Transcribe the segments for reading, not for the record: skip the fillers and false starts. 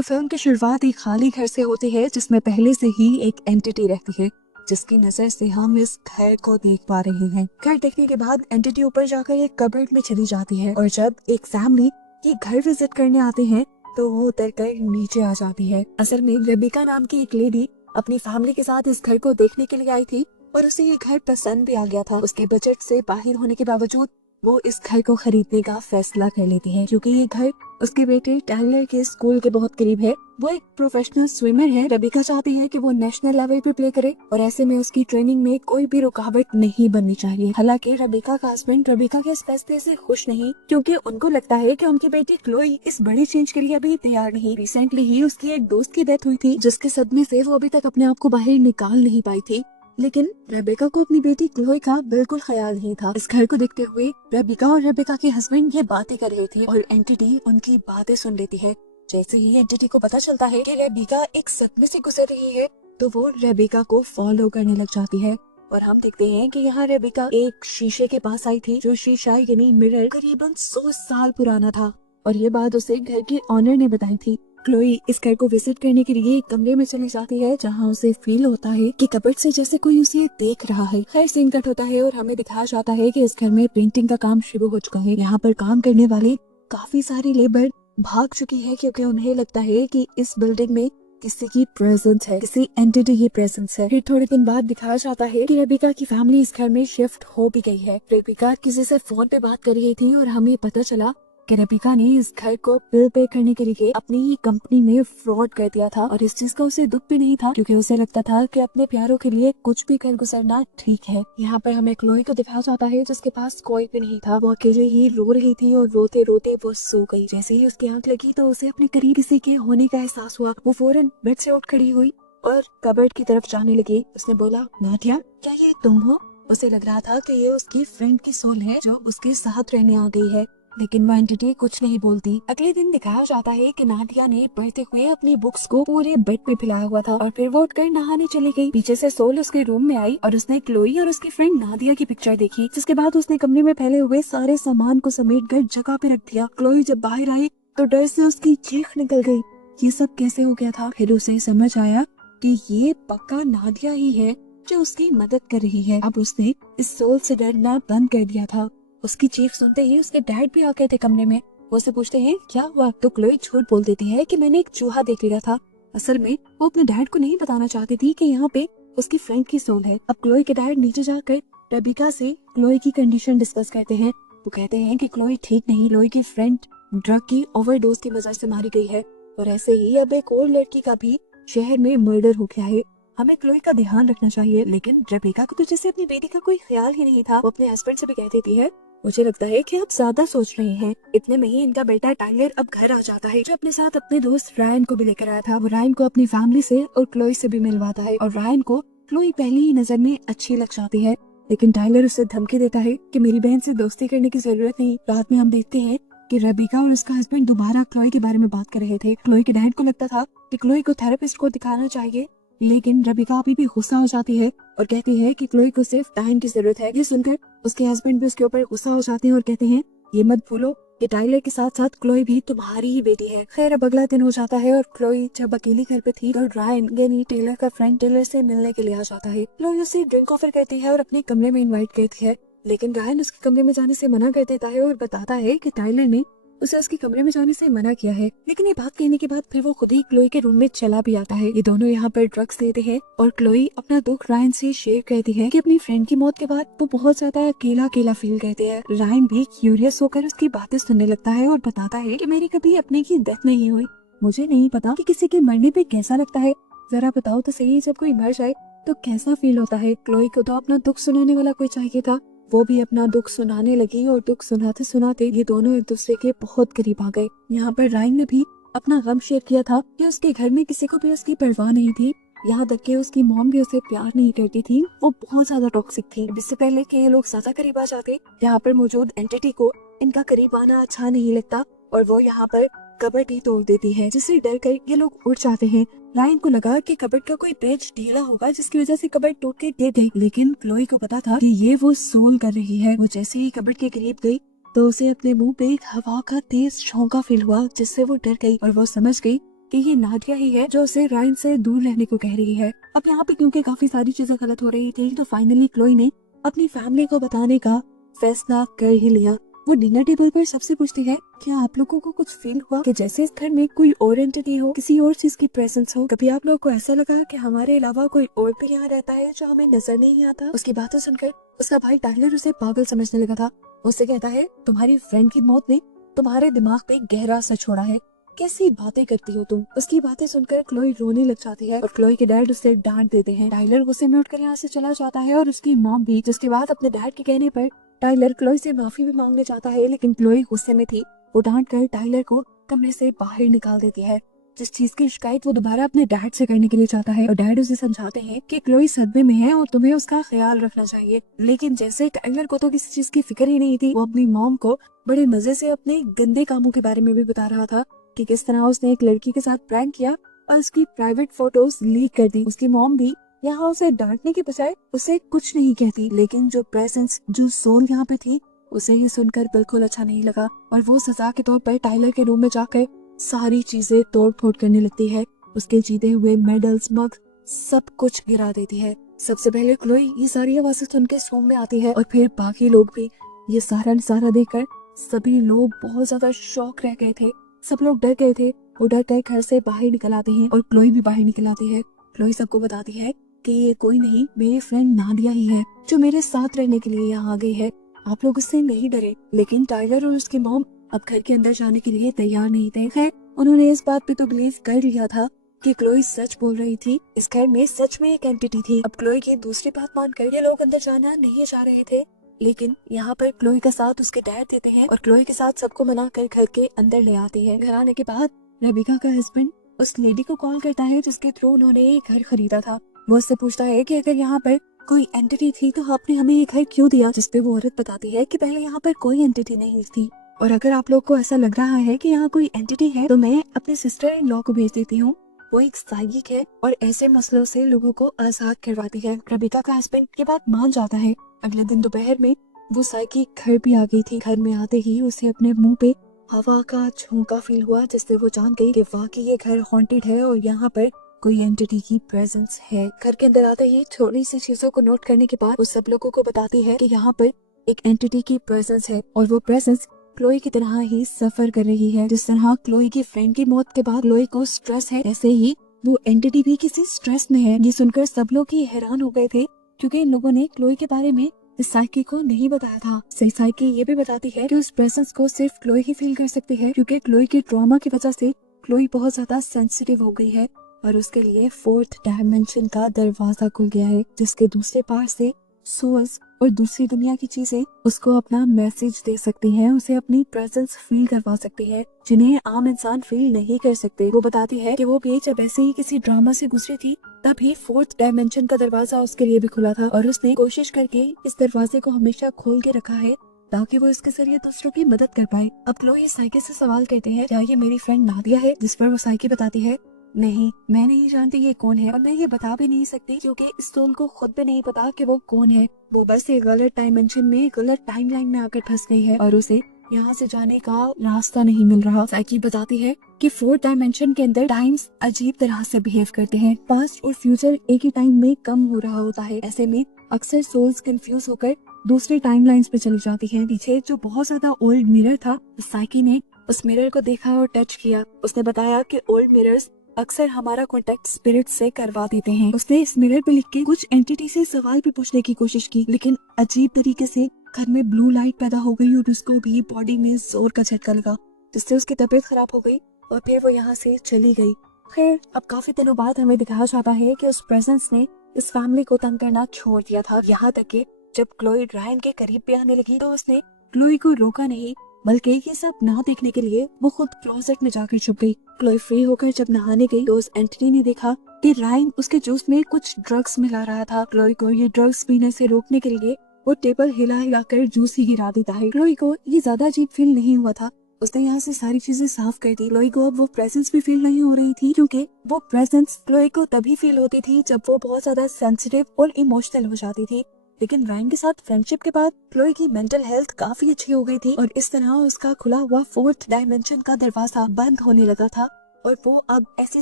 तो फिल्म की शुरुआत एक खाली घर से होती है जिसमें पहले से ही एक एंटिटी रहती है जिसकी नजर से हम इस घर को देख पा रहे हैं। घर देखने के बाद एंटिटी ऊपर जाकर एक कबर्ड में चली जाती है और जब एक फैमिली ये घर विजिट करने आते हैं तो वो उतर कर नीचे आ जाती है। असल में रेबिका नाम की एक लेडी अपनी फैमिली के साथ इस घर को देखने के लिए आई थी और उसे ये घर पसंद भी आ गया था। उसके बजट से बाहर होने के बावजूद वो इस घर को खरीदने का फैसला कर लेती है क्योंकि ये घर उसके बेटे टाइलर के स्कूल के बहुत करीब है। वो एक प्रोफेशनल स्विमर है। रेबिका चाहती है कि वो नेशनल लेवल पे प्ले करे और ऐसे में उसकी ट्रेनिंग में कोई भी रुकावट नहीं बननी चाहिए। हालांकि रेबिका का हस्बैंड रेबिका के इस फैसले से खुश नहीं क्योंकि उनको लगता है कि उनकी बेटी क्लोई इस बड़ी चेंज के लिए अभी तैयार नहीं। रिसेंटली ही उसकी एक दोस्त की डेथ हुई थी जिसके सदमे से वो अभी तक अपने आप को बाहर निकाल नहीं पाई थी। लेकिन रेबिका को अपनी बेटी क्लोई का बिल्कुल ख्याल नहीं था। इस घर को देखते हुए रेबिका और रेबिका के हस्बैंड ये बातें कर रहे थे और एंटिटी उनकी बातें सुन लेती है। जैसे ही एंटिटी को पता चलता है कि रेबिका एक सदमे से गुजर रही है तो वो रेबिका को फॉलो करने लग जाती है और हम देखते हैं कि यहाँ रेबिका एक शीशे के पास आई थी जो शीशा यानी मिरर करीबन 100 साल पुराना था और ये बात उसे घर के ऑनर ने बताई थी। क्लोई इस घर को विजिट करने के लिए एक कमरे में चली जाती है जहाँ उसे फील होता है कि कबर्ड से जैसे कोई उसे देख रहा है। खैर सीन कट होता है और हमें दिखाया जाता है कि इस घर में पेंटिंग का काम शुरू हो चुका है। यहाँ पर काम करने वाले काफी सारी लेबर भाग चुकी है क्योंकि उन्हें लगता है कि इस बिल्डिंग में किसी की प्रेजेंस है, किसी एंटिटी की प्रेजेंस है। फिर थोड़े दिन बाद दिखाया जाता है कि रेबिका की फैमिली इस घर में शिफ्ट हो भी गई है। रेबिका किसी से फोन पे बात कर रही थी और हमें पता चला कि रेबिका ने इस घर को बिल पे करने के लिए अपनी ही कंपनी में फ्रॉड कर दिया था और इस चीज का उसे दुख भी नहीं था क्योंकि उसे लगता था कि अपने प्यारों के लिए कुछ भी कर गुजरना ठीक है। यहाँ पर हमें क्लोई को दिखाया जाता है जिसके पास कोई भी नहीं था। वो अकेले ही रो रही थी और रोते रोते वो सो गई। जैसे ही उसकी आंख लगी तो उसे अपने करीब किसी के होने का एहसास हुआ। वो फौरन बेड से उठ खड़ी हुई और कबर्ड की तरफ जाने लगी। उसने बोला, नादिया क्या ये तुम हो? उसे लग रहा था कि ये उसकी फ्रेंड की सोल है जो उसके साथ रहने आ गई है, लेकिन वो एंटिटी कुछ नहीं बोलती। अगले दिन दिखाया जाता है कि नादिया ने पढ़ते हुए अपनी बुक्स को पूरे बेड पे फैलाया हुआ था और फिर वो उठकर नहाने चली गई। पीछे से सोल उसके रूम में आई और उसने क्लोई और उसकी फ्रेंड नादिया की पिक्चर देखी, जिसके बाद उसने कमरे में फैले हुए सारे सामान को समेटकर जगह पे रख दिया। क्लोई जब बाहर आई तो डर से उसकी चीख निकल गई। ये सब कैसे हो गया था? फिर उसे समझ आया कि ये पक्का नादिया ही है जो उसकी मदद कर रही है। अब उसने इस सोल से डरना बंद कर दिया था। उसकी चीख सुनते ही उसके डैड भी आ गए थे कमरे में। वो उसे पूछते हैं क्या हुआ, तो क्लोई झूठ बोल देती है कि मैंने एक चूहा देख लिया था। असल में वो अपने डैड को नहीं बताना चाहती थी कि यहाँ पे उसकी फ्रेंड की सोल है। अब क्लोई के डैड नीचे जाकर रेबिका से क्लोई की कंडीशन डिस्कस करते हैं। वो कहते हैं कि क्लोई ठीक नहीं, क्लोई की फ्रेंड ड्रग की ओवरडोज की वजह से मारी गई है और ऐसे ही अब एक और लड़की का भी शहर में मर्डर हो गया है। हमें क्लोई का ध्यान रखना चाहिए। लेकिन रेबिका को तो जैसे अपनी बेटी का कोई ख्याल ही नहीं था। वो अपने हस्बैंड से भी कह देती है, मुझे लगता है कि आप ज्यादा सोच रहे हैं। इतने में ही इनका बेटा टाइलर अब घर आ जाता है जो अपने साथ अपने दोस्त रायन को भी लेकर आया था। वो रायन को अपनी फैमिली से और क्लोई से भी मिलवाता है और रायन को क्लोई पहली ही नजर में अच्छी लग जाती है। लेकिन टाइलर उसे धमकी देता है कि मेरी बहन से दोस्ती करने की जरूरत नहीं। रात में हम देखते हैं कि रेबिका और उसका हस्बैंड दोबारा क्लोई के बारे में बात कर रहे थे। क्लोई के डैड को लगता था कि क्लोई को थेरेपिस्ट को दिखाना चाहिए, लेकिन रेबिका अभी भी गुस्सा हो जाती है और कहती है कि क्लोई को सिर्फ टाइम की जरूरत है। ये सुनकर उसके हस्बैंड भी उसके ऊपर गुस्सा हो जाते हैं और कहते हैं ये मत भूलो कि टाइलर के साथ साथ क्लोई भी तुम्हारी ही बेटी है। खैर अब अगला दिन हो जाता है और क्लोई जब अकेली घर पे थी तो रायन यानी टेलर का फ्रेंड टेलर से मिलने के लिए आ जाता है। क्लोई उसे ड्रिंक ऑफर करती है और अपने कमरे में इन्वाइट करती है, लेकिन रायन उसके कमरे में जाने से मना कर देता है और बताता है कि टाइलर ने उसे उसके कमरे में जाने से मना किया है। लेकिन ये बात कहने के बाद फिर वो खुद ही क्लोई के रूम में चला भी आता है। ये दोनों यहाँ पर ड्रग्स लेते हैं और क्लोई अपना दुख रायन से शेयर करती है कि अपनी फ्रेंड की मौत के बाद वो बहुत ज्यादा अकेला अकेला फील करते हैं। रायन भी क्यूरियस होकर उसकी बातें सुनने लगता है और बताता है कि मेरी कभी अपने की डेथ नहीं हुई, मुझे नहीं पता कि किसी के मरने पे कैसा लगता है। जरा बताओ तो सही, जब कोई मर जाए तो कैसा फील होता है। क्लोई को तो अपना दुख सुनाने वाला कोई चाहिए था। वो भी अपना दुख सुनाने लगी और दुख सुनाते सुनाते ये दोनों एक दूसरे के बहुत करीब आ गए। यहाँ पर रायन ने भी अपना गम शेयर किया था कि उसके घर में किसी को भी उसकी परवाह नहीं थी। यहाँ तक कि उसकी मॉम भी उसे प्यार नहीं करती थी। वो बहुत ज्यादा टॉक्सिक थी। इससे पहले कि ये लोग ज्यादा करीब आ जाते, यहाँ पर मौजूद एंटिटी को इनका करीब आना अच्छा नहीं लगता और वो यहाँ पर कबर्ड ही तोड़ देती है, जिससे डर कर ये लोग उठ जाते हैं। रायन को लगा कि कबर्ड का कोई पेज ढीला होगा जिसकी वजह से कबर्ड टूट के गिर गई, लेकिन क्लोई को पता था कि ये वो सोल कर रही है। वो जैसे ही कबर्ड के करीब गई तो उसे अपने मुंह पे एक हवा का तेज झोंका फील हुआ जिससे वो डर गई और वो समझ गई कि ये नादिया ही है जो उसे रायन से दूर रहने को कह रही है। अब यहाँ पे क्योंकि काफी सारी चीजें गलत हो रही थी तो फाइनली क्लोई ने अपनी फैमिली को बताने का फैसला कर ही लिया। वो डिनर टेबल पर सबसे पूछती है, क्या आप लोगों को कुछ फील हुआ कि जैसे इस घर में कोई और एंटिटी हो, किसी और चीज की प्रेजेंस हो? कभी आप लोगों को ऐसा लगा कि हमारे अलावा कोई और भी यहाँ रहता है जो हमें नजर नहीं आता? उसकी बातें सुनकर उसका भाई टाइलर उसे पागल समझने लगा था। उससे कहता है, तुम्हारी फ्रेंड की मौत ने तुम्हारे दिमाग पे गहरा असर छोड़ा है, कैसी बातें करती हो तुम? उसकी बातें सुनकर क्लोई रोने लग जाती है और क्लोई के डैड उसे डांट देते हैं। टाइलर गुस्से में उठकर यहाँ से चला जाता है और उसकी मॉम भी, जिसके बाद अपने डैड के कहने पर टाइलर क्लोई से माफी भी मांगने चाहता है, लेकिन क्लोई गुस्से में थी। वो डांट कर टाइलर को कमरे से बाहर निकाल देती है। जिस चीज की शिकायत वो दोबारा अपने डैड से करने के लिए चाहता है और डैड उसे समझाते हैं कि क्लोई सदमे में है और तुम्हें उसका ख्याल रखना चाहिए। लेकिन जैसे टाइलर को तो किसी चीज की फिक्र ही नहीं थी, वो अपनी मॉम को बड़े मजे से अपने गंदे कामों के बारे में भी बता रहा था कि किस तरह उसने एक लड़की के साथ प्रैंक किया और उसकी प्राइवेट फोटोज लीक कर दी। उसकी मॉम भी यहाँ उसे डांटने के बजाय उसे कुछ नहीं कहती, लेकिन जो प्रेजेंस, जो सोल यहाँ पे थी, उसे ये सुनकर बिल्कुल अच्छा नहीं लगा और वो सजा के तौर पर टाइलर के रूम में जाकर सारी चीजें तोड़ फोड़ करने लगती है। उसके जीते हुए मेडल्स, मग, सब कुछ गिरा देती है। सबसे पहले क्लोई ये सारी आवाजें सुन के रूम में आती है और फिर बाकी लोग भी। ये सारा नजारा देखकर सभी लोग बहुत ज्यादा शॉक रह गए थे। सब लोग डर गए थे। वो डर कर घर से बाहर निकल आते हैं और क्लोई भी बाहर निकल आती है। क्लोई सबको बताती है कि ये कोई नहीं, मेरी फ्रेंड नादिया ही है जो मेरे साथ रहने के लिए यहाँ आ गई है। आप लोग उससे नहीं डरे। लेकिन टाइलर और उसकी मॉम अब घर के अंदर जाने के लिए तैयार नहीं थे। खैर, उन्होंने इस बात पे तो बिलीव कर लिया था कि क्लोई सच बोल रही थी। इस घर में सच में एक एंटिटी थी। अब क्लोई की दूसरी बात मानकर ये लोग अंदर जाना नहीं चाह रहे थे, लेकिन यहाँ पर क्लोई का साथ उसके डैड देते हैं और क्लोई के साथ सबको मना कर घर के अंदर ले आते हैं। घर आने के बाद रेबिका का हस्बैंड उस लेडी को कॉल करता है जिसके थ्रू उन्होंने ये घर खरीदा था। वो उससे पूछता है कि अगर यहाँ पर कोई एंटिटी थी तो आपने हमें ये घर क्यों दिया? जिसपे वो औरत बताती है कि पहले यहाँ पर कोई एंटिटी नहीं थी और अगर आप लोग को ऐसा लग रहा है कि यहाँ कोई एंटिटी है तो मैं अपने सिस्टर इन लॉ को भेज देती हूँ। वो एक साइकिक है और ऐसे मसलों से लोगों को आजाद करवाती है। रेबिका का हस्बैंड ये बात मान जाता है। अगले दिन दोपहर में वो साइकिक घर भी आ गई थी। घर में आते ही उसे अपने मुंह पे हवा का झोंका फील हुआ, जिससे वो जान गई कि वाकई ये घर हॉन्टेड है और यहाँ पर कोई एंटिटी की प्रेजेंस है। घर के अंदर आते ही थोड़ी सी चीजों को नोट करने के बाद वो सब लोगों को बताती है कि यहाँ पर एक एंटिटी की प्रेजेंस है और वो प्रेजेंस क्लोई की तरह ही सफर कर रही है। जिस तरह क्लोई की फ्रेंड की मौत के बाद क्लोई को स्ट्रेस है, ऐसे ही वो एंटिटी भी किसी स्ट्रेस में है। ये सुनकर सब लोग ही हैरान हो गए थे क्योंकि इन लोगों ने क्लोई के बारे में इस साइकी को नहीं बताया था। सही साइकी ये भी बताती है कि उस प्रेजेंस को सिर्फ क्लोई ही फील कर सकती है क्योंकि क्लोई के ट्रॉमा की वजह से क्लोई बहुत ज्यादा सेंसिटिव हो गई है और उसके लिए फोर्थ डायमेंशन का दरवाजा खुल गया है, जिसके दूसरे पार से सोल्स और दूसरी दुनिया की चीजें उसको अपना मैसेज दे सकती हैं, उसे अपनी प्रेजेंस फील करवा सकती है जिन्हें आम इंसान फील नहीं कर सकते। वो बताती है कि वो भी जब ऐसे ही किसी ड्रामा से गुजरी थी तभी फोर्थ डायमेंशन का दरवाजा उसके लिए भी खुला था और उसने कोशिश करके इस दरवाजे को हमेशा खोल के रखा है ताकि वो इसके जरिए दूसरों की मदद कर पाए। अब क्लोई साइकी से सवाल करते हैं, क्या ये मेरी फ्रेंड नादिया है? जिस पर वो साइकी बताती है, नहीं, मैं नहीं जानती ये कौन है और मैं ये बता भी नहीं सकती क्योंकि इस सोल को खुद भी नहीं पता कि वो कौन है। वो बस एक गलत डायमेंशन में, गलत टाइमलाइन में आकर फंस गई है और उसे यहाँ से जाने का रास्ता नहीं मिल रहा। साइकी बताती है कि फोर्थ डायमेंशन के अंदर टाइम्स अजीब तरह से बिहेव करते हैं। पास्ट और फ्यूचर एक ही टाइम में कम हो रहा होता है। ऐसे में अक्सर सोल्स कंफ्यूज होकर दूसरी टाइमलाइंस पे चली जाती हैं। पीछे जो बहुत ज्यादा ओल्ड मिरर था, साइकी ने उस मिरर को देखा और टच किया। उसने बताया कि ओल्ड मिरर्स अक्सर हमारा कांटेक्ट स्पिरिट से करवा देते हैं। उसने इस मिरर पे लिख के कुछ एंटिटी से सवाल भी पूछने की कोशिश की, लेकिन अजीब तरीके से घर में ब्लू लाइट पैदा हो गई और उसको भी बॉडी में जोर का झटका लगा, जिससे उसकी तबीयत खराब हो गई और फिर वो यहाँ से चली गई। खैर, अब काफी दिनों बाद हमें दिखाया जाता है कि उस प्रेजेंस ने इस फैमिली को तंग करना छोड़ दिया था। यहाँ तक कि जब क्लोई रायन के करीब भी आने लगी तो उसने क्लोई को रोका नहीं, बल्कि ये सब ना देखने के लिए वो खुद क्लोजेट में जाकर छुप गई। क्लोई फ्री होकर जब नहाने गई तो उस एंटिटी ने देखा कि रायन उसके जूस में कुछ ड्रग्स मिला रहा था। क्लोई को ये ड्रग्स पीने से रोकने के लिए वो टेबल हिला कर जूस ही गिरा देता है। क्लोई को ये ज्यादा अजीब फील नहीं हुआ था। उसने यहाँ से सारी चीजें साफ कर दी। क्लोई को अब वो प्रेजेंस भी फील नहीं हो रही थी क्योंकि वो प्रेजेंस क्लोई को तभी फील होती थी जब वो बहुत ज्यादा सेंसिटिव और इमोशनल हो जाती थी। लेकिन रायन के साथ फ्रेंडशिप के बाद क्लोई की मेंटल हेल्थ काफी अच्छी हो गई थी और इस तरह उसका खुला हुआ फोर्थ डायमेंशन का दरवाजा बंद होने लगा था और वो अब ऐसे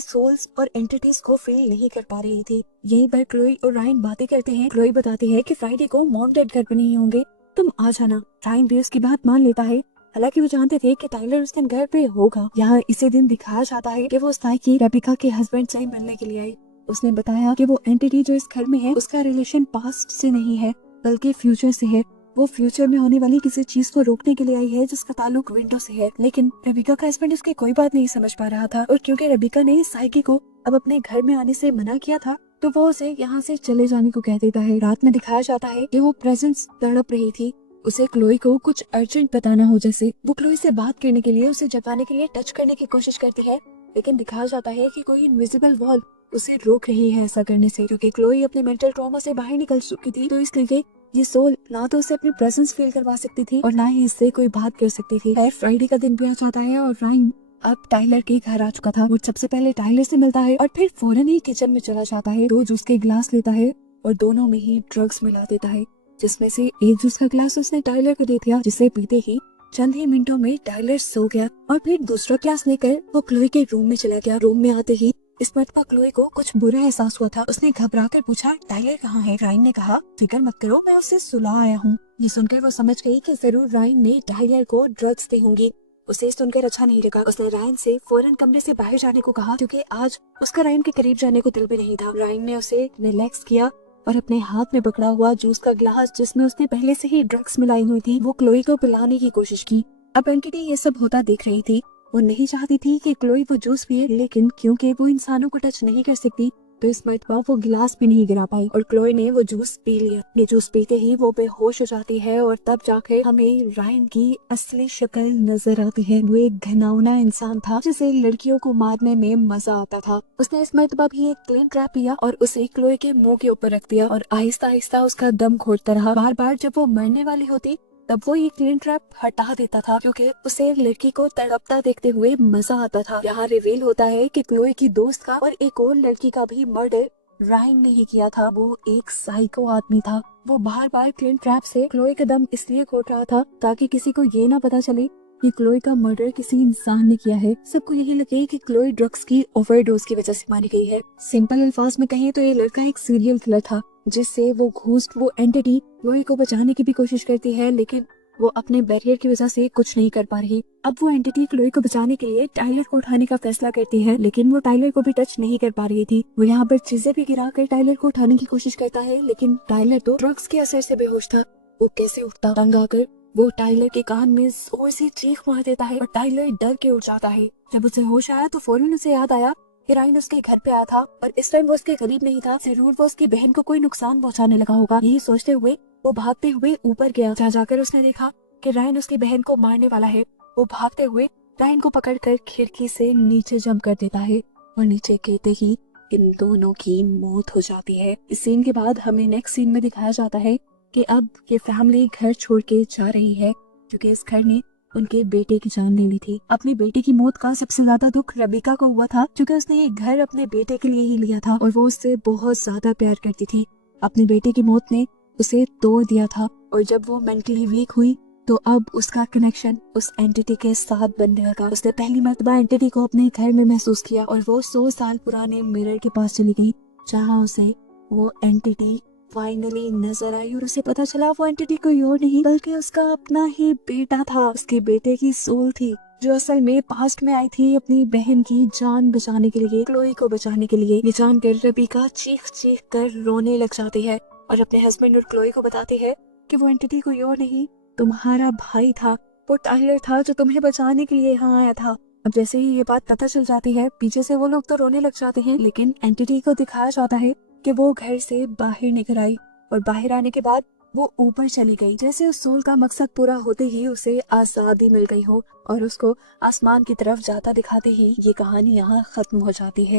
सोल्स और एंटिटीज को फील नहीं कर पा रही थी। यहीं पर क्लोई और रायन बातें करते हैं। क्लोई बताती है कि फ्राइडे को मॉम डैड घर पर नहीं होंगे, तुम आ जाना। रायन भी उसकी बात मान लेता है, हालांकि वो जानते थे कि टाइलर उस दिन घर पे होगा। यहाँ इसी दिन दिखाया जाता है कि वो साइकी रेबिका के हस्बैंड से मिलने के लिए आई। उसने बताया कि वो एंटिटी जो इस घर में है उसका रिलेशन पास्ट से नहीं है बल्कि फ्यूचर से है। वो फ्यूचर में होने वाली किसी चीज को रोकने के लिए आई है जिसका ताल्लुक विंडो से है। लेकिन रेबिका का हस्बैंड उसकी कोई बात नहीं समझ पा रहा था, और क्योंकि रेबिका ने साइकी को अब अपने घर में आने से मना किया था तो वो उसे यहाँ से चले जाने को कह देता है। रात में दिखाया जाता है कि वो प्रेजेंस तड़प रही थी, उसे क्लोई को कुछ अर्जेंट बताना हो जैसे। वो क्लोई से बात करने के लिए, उसे जगाने के लिए टच करने की कोशिश करती है, लेकिन दिखाया जाता है कि कोई इनविजिबल वॉल उसे रोक रही है ऐसा करने से। क्योंकि क्लोई अपने मेंटल ट्रॉमा से बाहर निकल चुकी थी, तो इसलिए ये सोल ना तो उसे अपनी प्रेजेंस फील करवा सकती थी और ना ही इससे कोई बात कर सकती थी। फ्राइडे का दिन भी आ जाता है और रायन अब टाइलर के घर आ चुका था। वो सबसे पहले टाइलर से मिलता है और फिर फौरन ही किचन में चला जाता है। 2 जूस के गिलास लेता है और दोनों में ही ड्रग्स मिला देता है, जिसमें से एक जूस का गिलास उसने टाइलर को दे दिया, जिसे पीते ही चंद ही मिनटों में टाइलर सो गया। और फिर दूसरा गिलास लेकर वो क्लोई के रूम में चला गया। रूम में आते ही इस मर्तबा क्लोई को कुछ बुरा एहसास हुआ था। उसने घबराकर पूछा, टाइलर कहाँ है? रायन ने कहा, फिक्र मत करो, मैं उसे सुला आया हूँ। ये सुनकर वो समझ गई कि जरूर रायन ने टाइलर को ड्रग्स दी होंगी। उसे सुनकर अच्छा नहीं लगा। उसने रायन से फौरन कमरे से बाहर जाने को कहा, क्योंकि आज उसका रायन के करीब जाने को दिल भी नहीं था। रायन ने उसे रिलैक्स किया और अपने हाथ में पकड़ा हुआ जूस का गिलास, जिसमें उसने पहले से ही ड्रग्स मिलाई हुई थी, वो क्लोई को पिलाने की कोशिश की। अब एंटिटी ये सब होता देख रही थी। वो नहीं चाहती थी कि क्लोई वो जूस पिए, लेकिन क्योंकि वो इंसानों को टच नहीं कर सकती तो इस मर्तबा वो गिलास भी नहीं गिरा पाई और क्लोई ने वो जूस पी लिया। ये जूस पीते ही वो बेहोश हो जाती है और तब जाकर हमें रायन की असली शक्ल नजर आती है। वो एक घिनौना इंसान था जिसे लड़कियों को मारने में मजा आता था। उसने इस मर्तबा भी एक क्लीन ट्रैप लिया और उसे क्लोई के मुंह के ऊपर रख दिया और आहिस्ता आहिस्ता उसका दम घोटता रहा। बार बार जब वो मरने वाली होती तब वो ये क्लीन ट्रैप हटा देता था, क्योंकि उसे लड़की को तड़पता देखते हुए मजा आता था। यहाँ रिवील होता है कि क्लोई की दोस्त का और एक और लड़की का भी मर्डर रायन ने ही किया था। वो एक साइको आदमी था। वो बार बार क्लीन ट्रैप से क्लोई का दम इसलिए घोट रहा था ताकि किसी को ये ना पता चले कि क्लोई का मर्डर किसी इंसान ने किया है। सबको यही लगे कि क्लोई ड्रग्स की ओवरडोज की वजह से मारी गई है। सिंपल अल्फाज में कहें तो ये लड़का एक सीरियल किलर था, जिससे वो एंटिटी क्लोई को बचाने की भी कोशिश करती है, लेकिन वो अपने बैरियर की वजह से कुछ नहीं कर पा रही। अब वो एंटिटी क्लोई को बचाने के लिए टाइलर को उठाने का फैसला करती है, लेकिन वो टाइलर को भी टच नहीं कर पा रही थी। वो यहाँ पर चीजें भी गिरा कर टाइलर को उठाने की कोशिश करता है, लेकिन टाइलर तो ड्रग्स के असर से बेहोश था। वो कैसे उठता? तंग आकर वो टाइलर के कान में जोर से चीख मार देता है और टाइलर डर के उठ जाता है। जब उसे होश आया तो फौरन उसे याद आया कि रायन उसके घर पे आया था और इस टाइम वो उसके करीब नहीं था। जरूर वो उसकी बहन को कोई नुकसान पहुंचाने लगा होगा। यही सोचते हुए वो भागते हुए ऊपर गया। जहाँ जाकर उसने देखा कि रायन उसकी बहन को मारने वाला है। वो भागते हुए रायन को पकड़कर खिड़की से नीचे जंप कर देता है और नीचे गिरते ही इन दोनों की मौत हो जाती है। इस सीन के बाद हमें नेक्स्ट सीन में दिखाया जाता है कि अब ये फैमिली घर छोड़ के जा रही है, क्योंकि इस घर ने उनके बेटे की जान ले ली थी। अपने बेटे की मौत का सबसे ज्यादा दुख रेबिका को हुआ था, क्योंकि उसने ये घर अपने बेटे के लिए ही लिया था और वो उससे बहुत ज्यादा प्यार करती थी। अपने बेटे की मौत ने उसे तोड़ दिया था और जब वो मेंटली वीक हुई तो अब उसका कनेक्शन उस एंटिटी के साथ बनने लगा। उसने पहली मर्तबा एंटिटी को अपने घर में महसूस किया और वो 100 साल पुराने मिरर के पास चली गई, जहाँ उसे वो एंटिटी फाइनली नजर आई और उसे पता चला वो एंटिटी कोई और नहीं बल्कि उसका अपना ही बेटा था। उसके बेटे की सोल थी जो असल में पास्ट में आई थी अपनी बहन की जान बचाने के लिए, क्लोई को बचाने के लिए। ये जानकर रेबिका चीख चीख कर रोने लग जाती है और अपने हस्बैंड और क्लोई को बताती है कि वो एंटिटी कोई और नहीं, तुम्हारा भाई था। वो टाइलर था जो तुम्हें बचाने के लिए यहाँ आया था। अब जैसे ही ये बात पता चल जाती है, पीछे से वो लोग तो रोने लग जाते हैं, लेकिन एंटिटी को दिखाया जाता है कि वो घर से बाहर निकल आई और बाहर आने के बाद वो ऊपर चली गई, जैसे उस सोल का मकसद पूरा होते ही उसे आजादी मिल गई हो और उसको आसमान की तरफ जाता दिखाते ही ये कहानी यहाँ खत्म हो जाती है।